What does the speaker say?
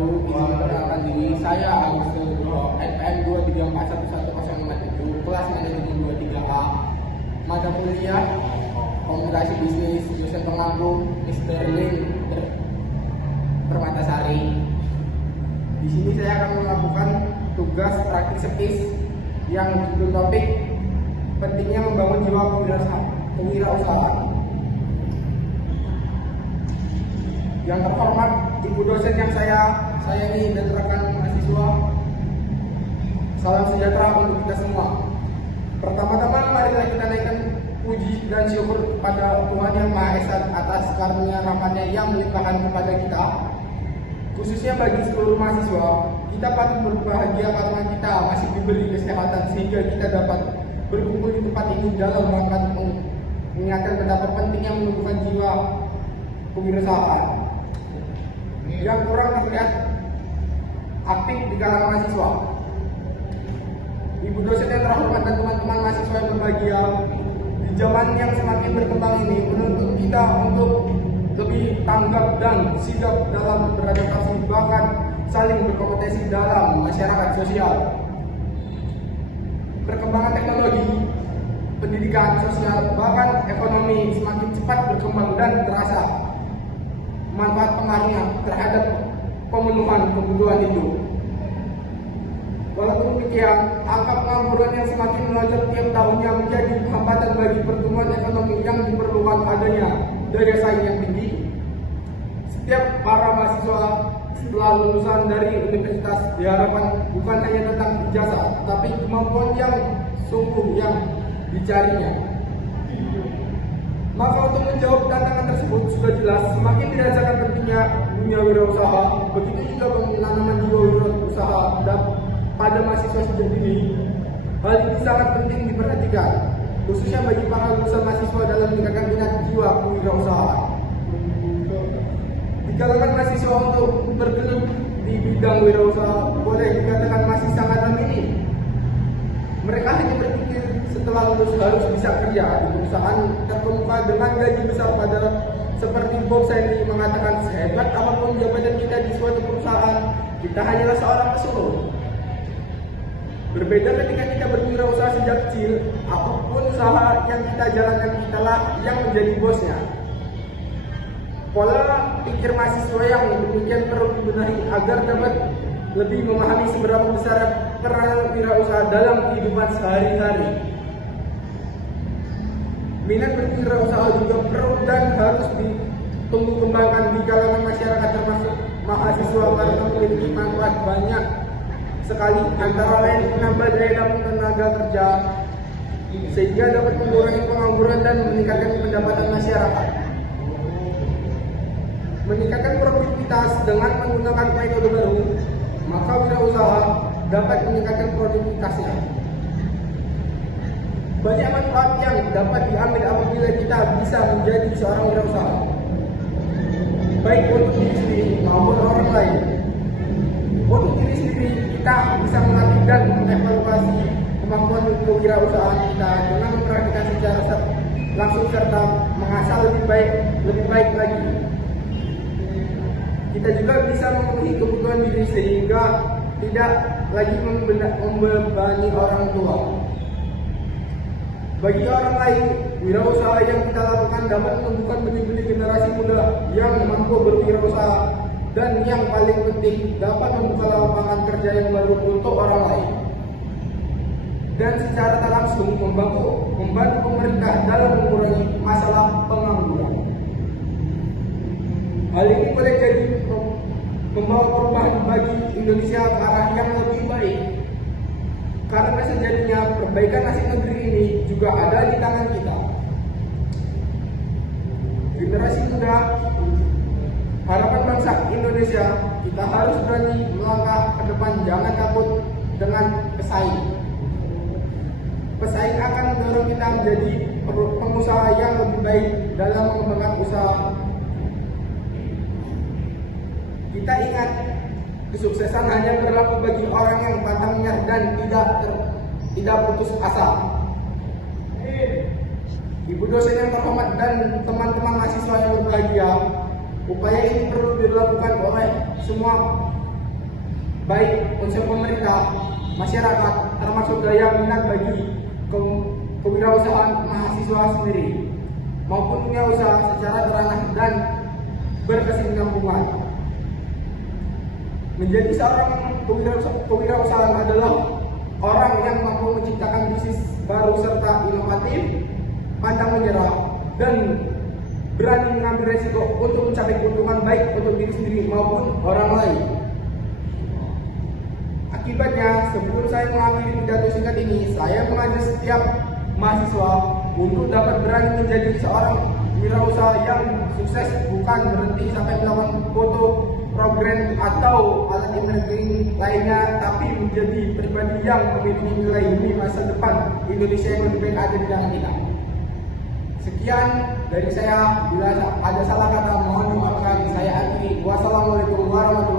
wabarakatuh. Izin perkenalkan diri, saya Agus Nugroho, NPM 2341110 kelas manajemen 23A, mata kuliah komunikasi bisnis, jurusan penganggung Mr. Lin Permatasari. Di sini saya akan melakukan tugas praktik skis yang judul topik pentingnya membangun jiwa kewirausahaan. Yang terhormat ibu dosen yang saya sayangi dan rekan mahasiswa, salam sejahtera untuk kita semua. Pertama-tama marilah kita naikkan puji dan syukur kepada Tuhan Yang Maha Esa atas karunia rahmat-Nya yang melimpahkan kepada kita. Khususnya bagi seluruh mahasiswa, kita patut berbahagia karena kita masih diberi kesehatan sehingga kita dapat berkumpul di tempat ini dalam rangka mengingatkan betapa pentingnya menumbuhkan jiwa kewirausahaan yang kurang terlihat aktif di kalangan mahasiswa. Ibu dosen yang terhormat dan teman-teman mahasiswa yang berbahagia, di zaman yang semakin berkembang ini menuntut kita untuk lebih tanggap dan sigap dalam beradaptasi, bahkan saling berkompetisi dalam masyarakat sosial. Perkembangan teknologi, pendidikan, sosial, bahkan ekonomi semakin cepat berkembang dan terasa manfaat pengaruhnya terhadap pemenuhan kebutuhan hidup. Walaupun demikian, angka pengangguran yang semakin melonjak tiap tahunnya menjadi hambatan bagi pertumbuhan ekonomi yang diperlukan adanya daya saing yang tinggi. Setiap para mahasiswa setelah lulusan dari universitas diharapkan bukan hanya tentang ijazah, tapi kemampuan yang sungguh yang dicarinya. Maka untuk menjawab tantangan tersebut sudah jelas semakin dirasakan pentingnya dunia wirausaha, begitu juga penanaman jiwa wirausaha pada mahasiswa sejak dini. Hal ini sangat penting diperhatikan, khususnya bagi para lulusan mahasiswa dalam meningkatkan minat jiwa kewirausahaan. Di kalangan mahasiswa untuk bergelut di bidang wirausaha boleh dikatakan masih sangat minim. Mereka hanya berpikir setelah lulus harus bisa kerja di perusahaan terkemuka dengan gaji besar, padahal seperti Bob Sandy mengatakan, sehebat apapun jabatan kita di suatu perusahaan, kita hanyalah seorang pesuruh. Berbeda ketika kita berwirausaha sejak kecil, apapun usaha yang kita jalankan kitalah yang menjadi bosnya. Pola pikir mahasiswa yang demikian perlu dibenahi agar dapat lebih memahami seberapa besar peran wirausaha dalam kehidupan sehari-hari. Minat berwirausaha juga perlu dan harus ditumbuh kembangkan di kalangan masyarakat termasuk mahasiswa karena memiliki manfaat banyak sekali, antara lain menambah daya tampung tenaga kerja sehingga dapat mengurangi pengangguran dan meningkatkan pendapatan masyarakat. Meningkatkan produktivitas dengan menggunakan metode baru, maka wirausaha dapat meningkatkan produktivitasnya. Banyak manfaat yang dapat diambil apabila kita bisa menjadi seorang wirausaha, baik untuk diri sendiri maupun orang lain. Untuk diri sendiri, kita bisa melatih dan mengevaluasi kemampuan kewirausahaan kita dengan memperhatikan secara langsung serta mengasah lebih baik lagi. Kita juga bisa memenuhi kebutuhan diri sehingga tidak lagi membebani orang tua. Bagi orang lain, wirausaha yang kita lakukan dapat menumbuhkan benih-benih generasi muda yang mampu berwirausaha dan yang paling penting dapat membuka lapangan kerja yang baru untuk orang lain. Dan secara tak langsung membantu pemerintah dalam mengurangi masalah pengangguran. Hal ini boleh jadi membawa perubahan bagi Indonesia ke arah yang lebih baik. Karena sejatinya perbaikan nasib negeri ini juga ada di tangan kita. Generasi muda, harapan bangsa Indonesia, kita harus berani melangkah ke depan, jangan takut dengan pesaing. Pesaing akan mendorong kita menjadi pengusaha yang lebih baik dalam mengembangkan usaha. Kita ingat, kesuksesan hanya berlaku bagi orang yang pantang menyerah dan tidak putus asa. Ibu dosen yang terhormat dan teman-teman mahasiswa yang berbahagia, upaya ini perlu dilakukan oleh semua baik unsur pemerintah, masyarakat, termasuk daya minat bagi kewirausahaan mahasiswa sendiri maupun dunia usaha secara teranah dan berkesinambungan. Menjadi seorang kewirausahaan adalah orang yang mampu menciptakan bisnis baru serta inovatif, pantang menyerah, dan berani mengambil resiko untuk mencapai keuntungan baik untuk diri sendiri maupun orang lain. Akibatnya, sebelum saya mengakhiri pidato singkat ini, saya mengajak setiap mahasiswa untuk dapat berani menjadi seorang wirausaha yang sukses, bukan berhenti sampai melakukan foto, program, atau alat marketing lainnya, tapi menjadi pribadi yang memiliki nilai di masa depan Indonesia yang lebih baik ada di dalam kita. Sekian dari saya, bila ada salah kata mohon dimaafkan. Saya akhiri. Wassalamualaikum warahmatullahi wabarakatuh.